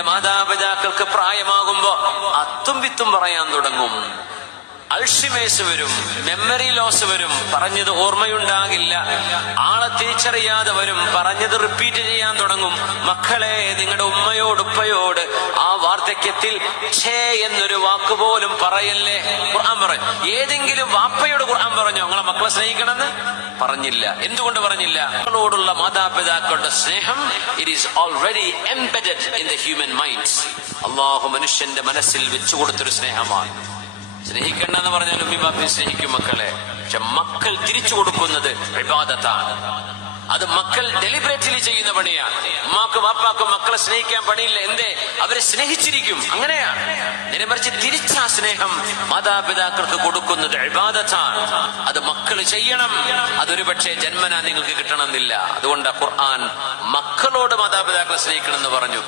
നിന്റെ മാതാപിതാക്കൾക്ക് പ്രായമാകുമ്പോ അത്തും വിത്തും പറയാൻ തുടങ്ങും, അൾഷിമേഴ്സ് വരും, മെമ്മറി ലോസ് വരും, പറഞ്ഞത് ഓർമ്മയുണ്ടാകില്ല, ആളെ തിരിച്ചറിയാതെ വരും, പറഞ്ഞത് റിപ്പീറ്റ് ചെയ്യാൻ തുടങ്ങും. മക്കളെ, നിങ്ങളുടെ ഉമ്മയോട് ഉപ്പയോട് ആ വാർദ്ധക്യത്തിൽ ഛേ എന്നൊരു വാക്കുപോലും പറയല്ലേ. ഖുർആൻ പറയും. ഏതെങ്കിലും വാപ്പയോട് ഖുർആൻ പറഞ്ഞോ നിങ്ങളെ മക്കളെ സ്നേഹിക്കണമെന്ന്? പറഞ്ഞില്ല. എന്തുകൊണ്ട് പറഞ്ഞില്ല? മക്കളോടുള്ള മാതാപിതാക്കളുടെ സ്നേഹം it is already embedded in the human minds. അള്ളാഹു മനുഷ്യന്റെ മനസ്സിൽ വെച്ചു കൊടുത്തൊരു സ്നേഹമാണ്. സ്നേഹിക്കണ്ടെന്ന് പറഞ്ഞാൽ ഉമ്മി ബാപ്പയെ സ്നേഹിക്കും മക്കളെ, പക്ഷെ മക്കൾ തിരിച്ചു കൊടുക്കുന്നത് ഇബാദത്താണ്. അത് മക്കൾ ഡെലിബറേറ്റ്ലി ചെയ്യുന്ന പണിയാണ്. ഉമ്മാക്കും വാപ്പാക്കും മക്കളെ സ്നേഹിക്കാൻ പണിയില്ല. എന്തേ? അവരെ സ്നേഹിച്ചിരിക്കും, അങ്ങനെയാണ്. നേരെ മറിച്ച് തിരിച്ചാ സ്നേഹം മാതാപിതാക്കൾക്ക് കൊടുക്കുന്നത് ഇബാദത്താണ്. അത് മക്കൾ ചെയ്യണം. അതൊരു പക്ഷേ ജന്മനാ നിങ്ങൾക്ക് കിട്ടണമെന്നില്ല. അതുകൊണ്ട് ഖുർആൻ മക്കളോട് മാതാപിതാക്കളെ സ്നേഹിക്കണമെന്ന് പറഞ്ഞു.